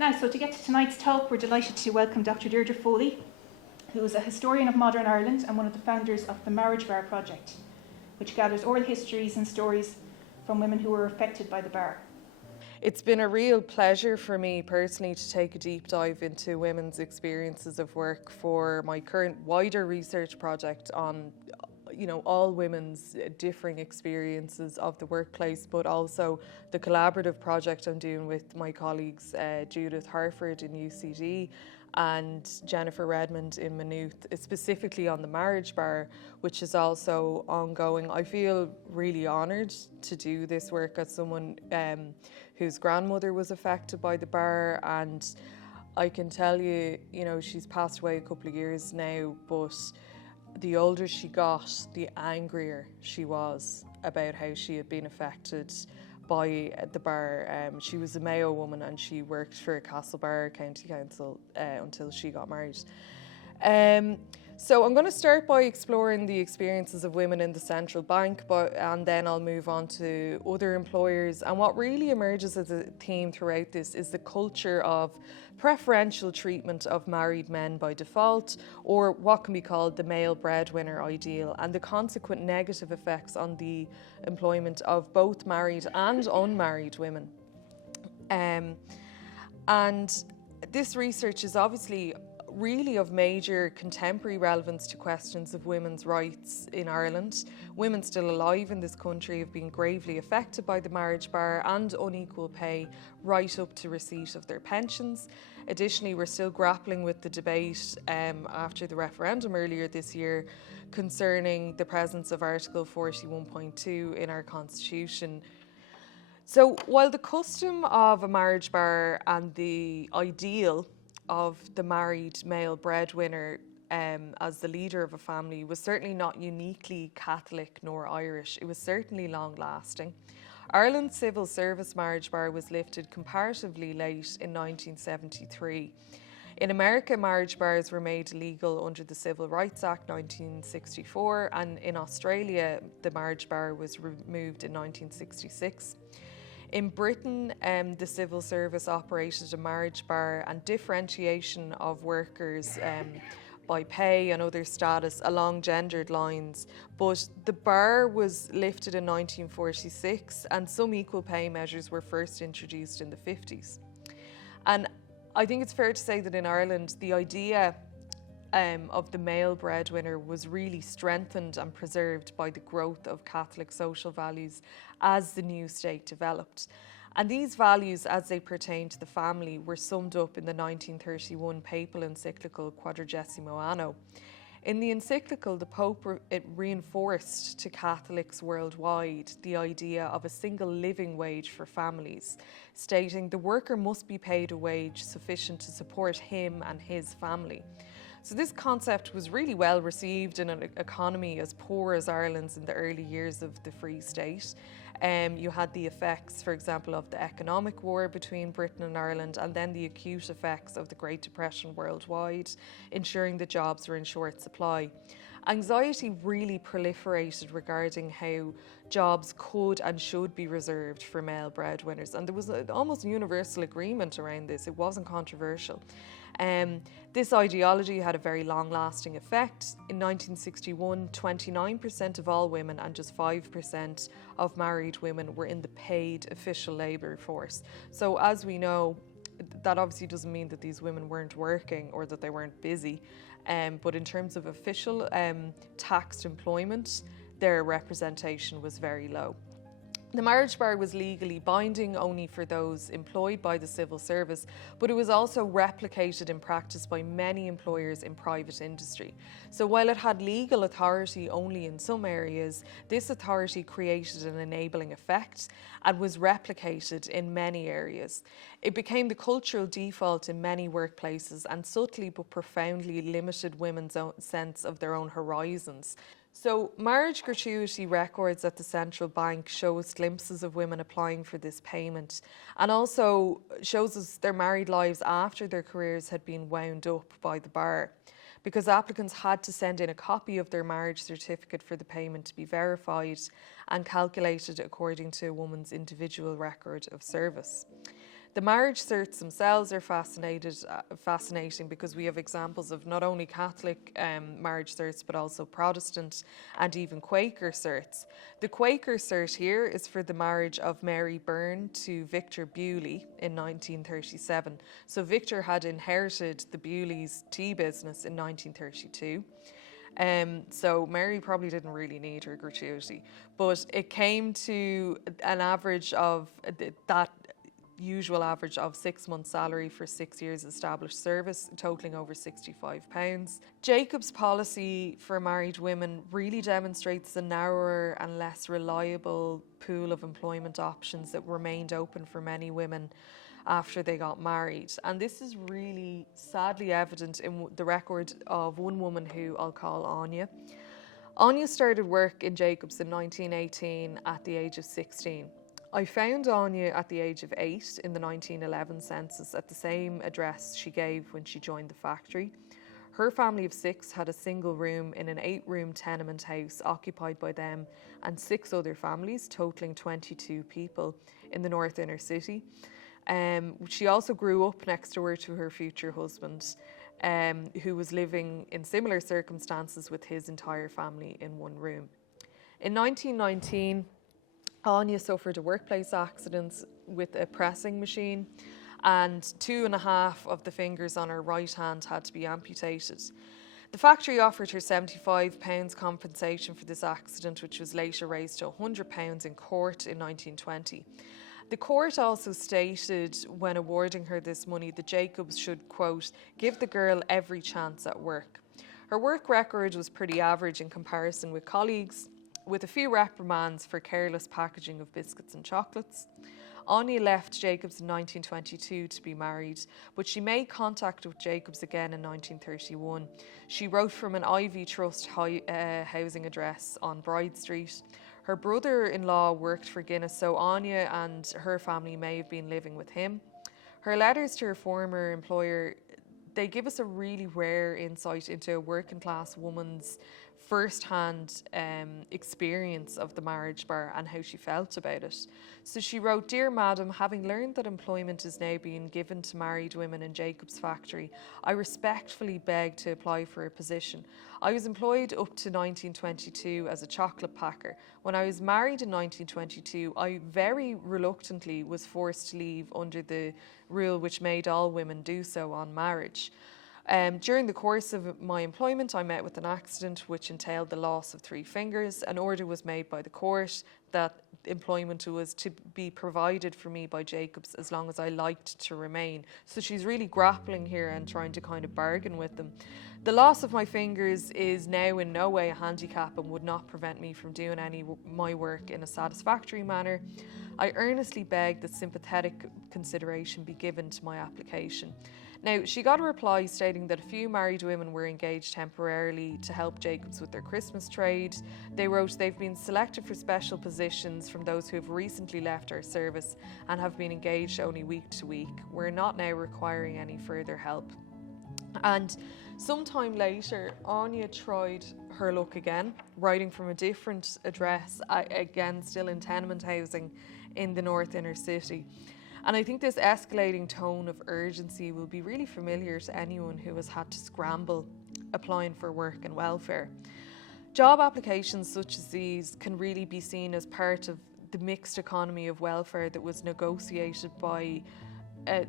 Now, so to get to tonight's talk, we're delighted to welcome Dr. Deirdre Foley, who is a historian of modern Ireland and one of the founders of the Marriage Bar Project, which gathers oral histories and stories from women who were affected by the bar. It's been a real pleasure for me personally to take a deep dive into women's experiences of work for my current wider research project on all women's differing experiences of the workplace, but also the collaborative project I'm doing with my colleagues Judith Harford in UCD and Jennifer Redmond in Maynooth, specifically on the marriage bar, which is also ongoing. I feel really honoured to do this work as someone whose grandmother was affected by the bar, and I can tell you, she's passed away a couple of years now, but the older she got, the angrier she was about how she had been affected by the bar. She was a Mayo woman and she worked for Castlebar County Council until she got married. So I'm going to start by exploring the experiences of women in the central bank, and then I'll move on to other employers. And what really emerges as a theme throughout this is the culture of preferential treatment of married men by default, or what can be called the male breadwinner ideal, and the consequent negative effects on the employment of both married and unmarried women. And this research is obviously really of major contemporary relevance to questions of women's rights in Ireland. Women still alive in this country have been gravely affected by the marriage bar and unequal pay right up to receipt of their pensions. Additionally, we're still grappling with the debate after the referendum earlier this year concerning the presence of Article 41.2 in our Constitution. So while the custom of a marriage bar and the ideal of the married male breadwinner as the leader of a family was certainly not uniquely Catholic nor Irish, it was certainly long lasting. Ireland's civil service marriage bar was lifted comparatively late in 1973. In America, marriage bars were made legal under the Civil Rights Act 1964, and in Australia, the marriage bar was removed in 1966. In Britain, the civil service operated a marriage bar and differentiation of workers by pay and other status along gendered lines, but the bar was lifted in 1946 and some equal pay measures were first introduced in the 50s. And I think it's fair to say that in Ireland, the idea of the male breadwinner was really strengthened and preserved by the growth of Catholic social values as the new state developed. And these values, as they pertain to the family, were summed up in the 1931 papal encyclical Quadragesimo Anno. In the encyclical, the Pope reinforced to Catholics worldwide the idea of a single living wage for families, stating the worker must be paid a wage sufficient to support him and his family. So this concept was really well received in an economy as poor as Ireland's in the early years of the Free State. You had the effects, for example, of the economic war between Britain and Ireland, and then the acute effects of the Great Depression worldwide, ensuring that jobs were in short supply. Anxiety really proliferated regarding how jobs could and should be reserved for male breadwinners, and there was almost universal agreement around this. It wasn't controversial. This ideology had a very long-lasting effect. In 1961, 29% of all women and just 5% of married women were in the paid official labour force. So as we know, that obviously doesn't mean that these women weren't working or that they weren't busy, but in terms of official taxed employment, their representation was very low. The marriage bar was legally binding only for those employed by the civil service, but it was also replicated in practice by many employers in private industry. So while it had legal authority only in some areas, this authority created an enabling effect and was replicated in many areas. It became the cultural default in many workplaces and subtly but profoundly limited women's own sense of their own horizons. So marriage gratuity records at the central bank show us glimpses of women applying for this payment, and also shows us their married lives after their careers had been wound up by the bar, because applicants had to send in a copy of their marriage certificate for the payment to be verified and calculated according to a woman's individual record of service. The marriage certs themselves are fascinating because we have examples of not only Catholic marriage certs but also Protestant and even Quaker certs. The Quaker cert here is for the marriage of Mary Byrne to Victor Bewley in 1937. So Victor had inherited the Bewleys' tea business in 1932. So Mary probably didn't really need her gratuity, but it came to an average of that usual average of 6 months' salary for 6 years established service, totaling over £65. Jacob's policy for married women really demonstrates the narrower and less reliable pool of employment options that remained open for many women after they got married. And this is really sadly evident in the record of one woman who I'll call Anya. Anya started work in Jacobs in 1918 at the age of 16. I found Anya at the age of 8 in the 1911 census at the same address she gave when she joined the factory. Her family of 6 had a single room in an 8-room tenement house occupied by them and 6 other families, totaling 22 people in the North Inner City. She also grew up next door to her future husband, who was living in similar circumstances with his entire family in one room. In 1919, Anya suffered a workplace accident with a pressing machine, and 2.5 of the fingers on her right hand had to be amputated. The factory offered her £75 compensation for this accident, which was later raised to £100 in court in 1920. The court also stated, when awarding her this money, that Jacobs should, quote, give the girl every chance at work. Her work record was pretty average in comparison with colleagues, with a few reprimands for careless packaging of biscuits and chocolates. Anya left Jacobs in 1922 to be married, but she made contact with Jacobs again in 1931. She wrote from an Ivy Trust housing address on Bride Street. Her brother-in-law worked for Guinness, so Anya and her family may have been living with him. Her letters to her former employer, they give us a really rare insight into a working-class woman's first-hand experience of the marriage bar and how she felt about it. So she wrote, Dear Madam, having learned that employment is now being given to married women in Jacob's factory, I respectfully beg to apply for a position. I was employed up to 1922 as a chocolate packer. When I was married in 1922, I very reluctantly was forced to leave under the rule which made all women do so on marriage. During the course of my employment, I met with an accident which entailed the loss of 3 fingers. An order was made by the court that employment was to be provided for me by Jacobs as long as I liked to remain. So she's really grappling here and trying to kind of bargain with them. The loss of my fingers is now in no way a handicap and would not prevent me from doing any my work in a satisfactory manner. I earnestly beg that sympathetic consideration be given to my application. Now, she got a reply stating that a few married women were engaged temporarily to help Jacobs with their Christmas trade. They wrote, they've been selected for special positions from those who have recently left our service and have been engaged only week to week. We're not now requiring any further help. And sometime later, Anya tried her luck again, writing from a different address, again still in tenement housing in the North Inner City. And I think this escalating tone of urgency will be really familiar to anyone who has had to scramble applying for work and welfare. Job applications such as these can really be seen as part of the mixed economy of welfare that was negotiated by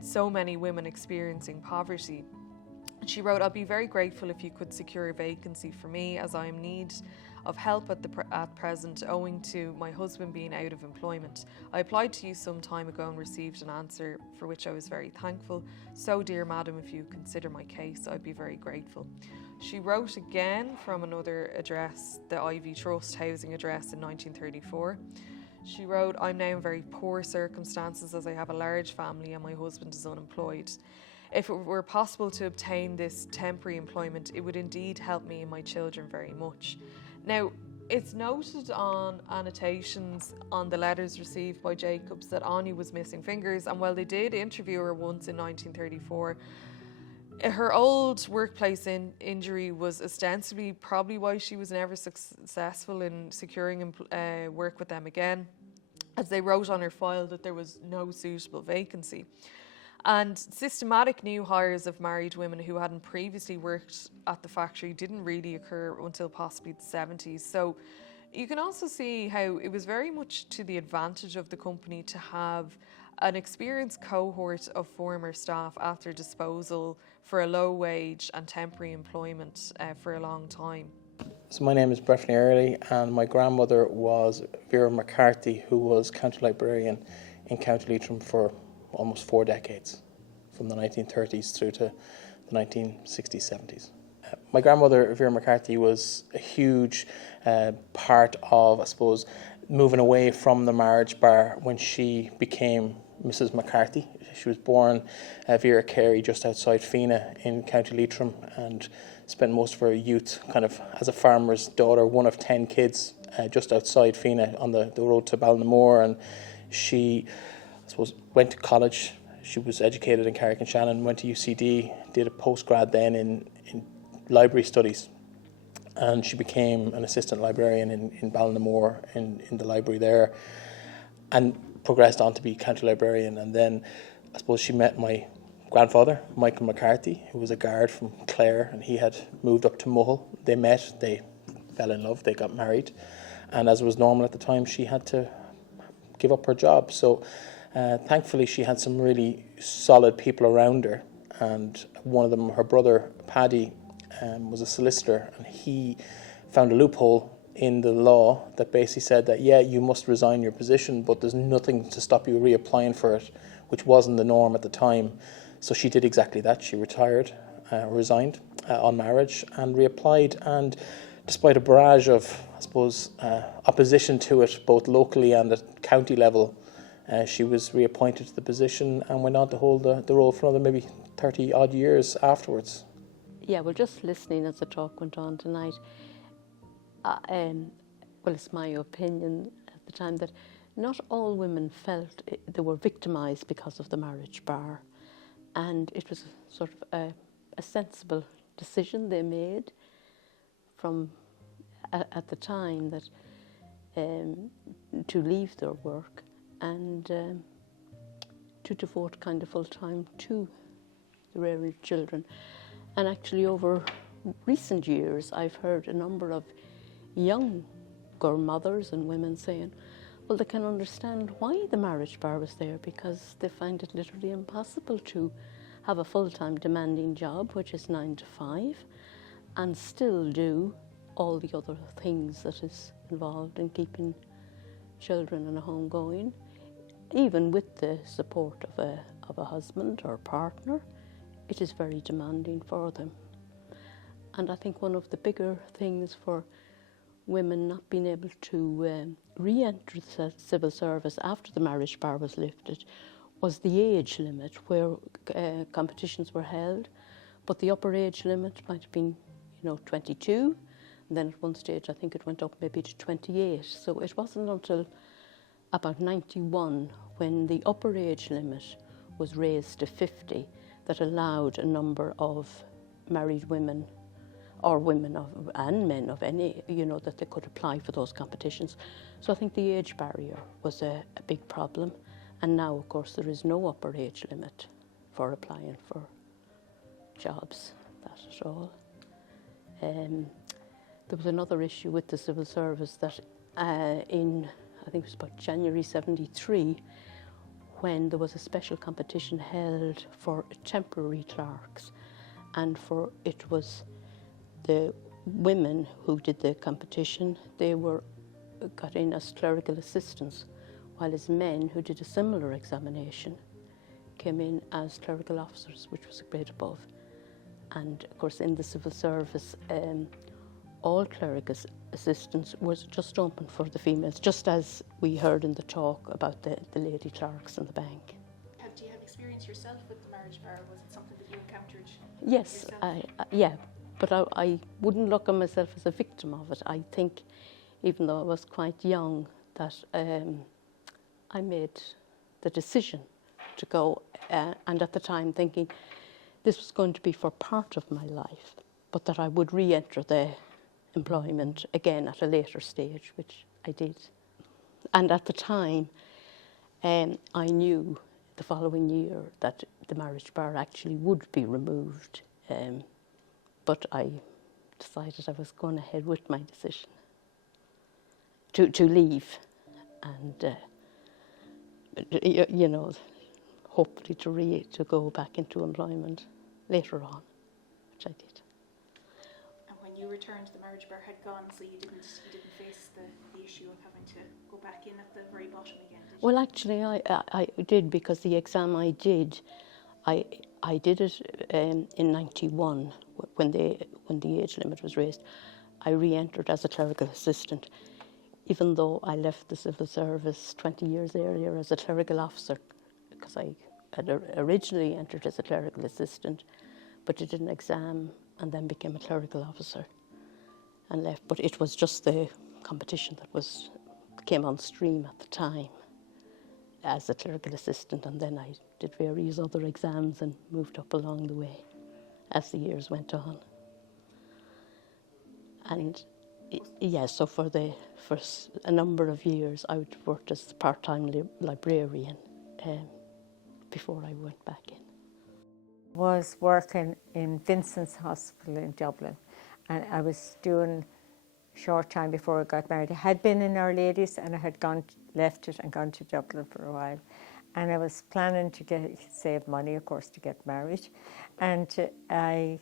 so many women experiencing poverty. She wrote, I'll be very grateful if you could secure a vacancy for me, as I am in need of help at present owing to my husband being out of employment. I applied to you some time ago and received an answer for which I was very thankful. So, dear madam, if you consider my case, I'd be very grateful. She wrote again from another address, the Ivy Trust housing address in 1934. She wrote, I'm now in very poor circumstances as I have a large family and my husband is unemployed. If it were possible to obtain this temporary employment, it would indeed help me and my children very much. Now, it's noted on annotations on the letters received by Jacobs that Anya was missing fingers, and while they did interview her once in 1934, her old workplace injury was ostensibly probably why she was never successful in securing work with them again. as they wrote on her file that there was no suitable vacancy. And systematic new hires of married women who hadn't previously worked at the factory didn't really occur until possibly the 70s. So you can also see how it was very much to the advantage of the company to have an experienced cohort of former staff at their disposal for a low wage and temporary employment for a long time. So my name is Breffney Early, and my grandmother was Vera McCarthy, who was county librarian in County Leitrim for almost 4 decades, from the 1930s through to the 1960s, 70s. My grandmother, Vera McCarthy, was a huge part of, I suppose, moving away from the marriage bar when she became Mrs. McCarthy. She was born Vera Carey just outside Fena in County Leitrim, and spent most of her youth kind of as a farmer's daughter, one of 10 kids, just outside Fena on the road to Ballinamore. And she, I suppose, went to college. She was educated in Carrick-on-Shannon, went to UCD, did a postgrad then in library studies, and she became an assistant librarian in Ballinamore in the library there, and progressed on to be county librarian. And then I suppose she met my grandfather, Michael McCarthy, who was a guard from Clare, and he had moved up to Mull. They met, they fell in love, they got married, and as was normal at the time, she had to give up her job. So thankfully she had some really solid people around her, and one of them, her brother Paddy, was a solicitor, and he found a loophole in the law that basically said that, yeah, you must resign your position, but there's nothing to stop you reapplying for it, which wasn't the norm at the time. So she did exactly that. She resigned on marriage, and reapplied. And despite a barrage of, I suppose, opposition to it, both locally and at county level, she was reappointed to the position and went on to hold the role for another maybe 30 odd years afterwards. Yeah, well, just listening as the talk went on tonight, well, it's my opinion at the time that not all women felt they were victimised because of the marriage bar. And it was sort of a sensible decision they made from at the time that to leave their work and to devote kind of full time to the rearing of children. And actually over recent years I've heard a number of younger mothers and women saying, well, they can understand why the marriage bar was there, because they find it literally impossible to have a full-time demanding job, which is 9 to 5, and still do all the other things that is involved in keeping children and a home going, even with the support of a husband or partner. It is very demanding for them. And I think one of the bigger things for women not being able to re-enter the civil service after the marriage bar was lifted was the age limit where competitions were held. But the upper age limit might have been, 22, and then at one stage I think it went up maybe to 28. So it wasn't until about 91 when the upper age limit was raised to 50 that allowed a number of married women or women and men of any, that they could apply for those competitions. So I think the age barrier was a big problem. And now, of course, there is no upper age limit for applying for jobs, that at all. There was another issue with the civil service that in, I think it was about January 73, when there was a special competition held for temporary clerks, and it was the women who did the competition, they got in as clerical assistants, while as men who did a similar examination came in as clerical officers, which was a grade above. And of course in the civil service, all clerical assistants was just open for the females, just as we heard in the talk about the lady clerks in the bank. Do you have experience yourself with the marriage bar? Was it something that you encountered? Yes, yeah, but I wouldn't look at myself as a victim of it. I think, even though I was quite young, that I made the decision to go, and at the time thinking this was going to be for part of my life, but that I would re-enter the employment again at a later stage, which I did. And at the time, I knew the following year that the marriage bar actually would be removed, but I decided I was going ahead with my decision to leave and, you know, hopefully to go back into employment later on, which I did. And when you returned, the marriage bar had gone, so you didn't face the issue of having to go back in at the very bottom again, did you? Well, actually, I did, because the exam I did it in '91 when the age limit was raised. I re-entered as a clerical assistant, even though I left the civil service 20 years earlier as a clerical officer, because I had originally entered as a clerical assistant, but did an exam and then became a clerical officer and left. But it was just the competition that came on stream at the time as a clerical assistant, and then I did various other exams and moved up along the way as the years went on. And yeah, so for a number of years I worked as a part-time librarian before I went back in. Was working in Vincent's Hospital in Dublin, and I was doing short time before I got married. I had been in Our Ladies, and I had left it and gone to Dublin for a while, and I was planning to save money, of course, to get married, and I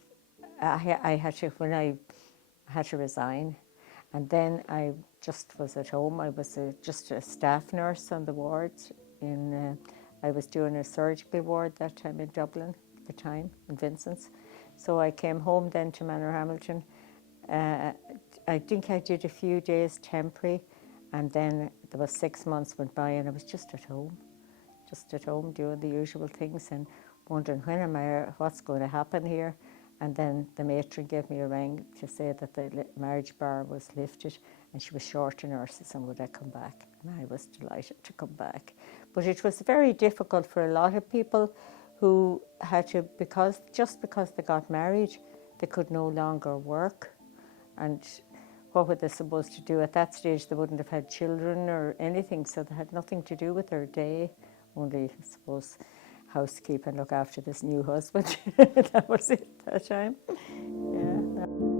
had to resign, and then I just was at home. I was just a staff nurse on the wards I was doing a surgical ward that time in Dublin at the time, in Vincent's. So I came home then to Manor Hamilton. I think I did a few days temporary, and then there was 6 months went by, and I was just at home doing the usual things and wondering what's going to happen here. And then the matron gave me a ring to say that the marriage bar was lifted, and she was short of nurses, and would I come back? And I was delighted to come back. But it was very difficult for a lot of people who had to, because they got married, they could no longer work. And what were they supposed to do? At that stage, they wouldn't have had children or anything, so they had nothing to do with their day, only, I suppose, housekeep and look after this new husband. That was it that time. Yeah.